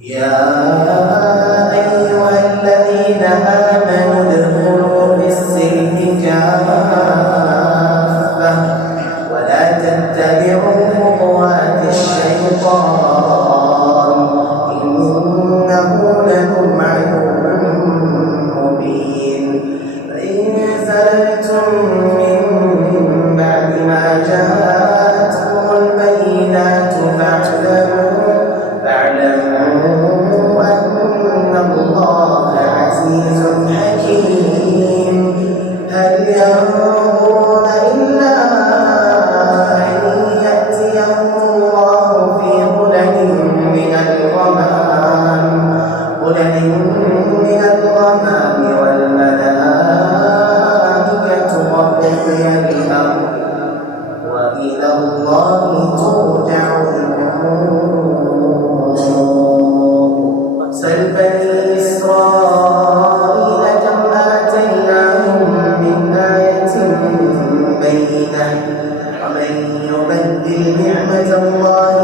يا أيها الذين آمنوا ادخلوا في السلم كافة ولا تتبعوا خطوات الشيطان إنه لكم عدو مبين فإن زللتم من بعد ما جاءتكم البينات فاعلموا أن الله عزيز حكيم هل ينظرون إلا أن يأتيهم الله في ظلل من الغمام والملائكة وقضي الأمر وإلى الله ترجع الأمور سل بني إسرائيل كم آتيناهم من آية بينة ومن يبدل نعمة الله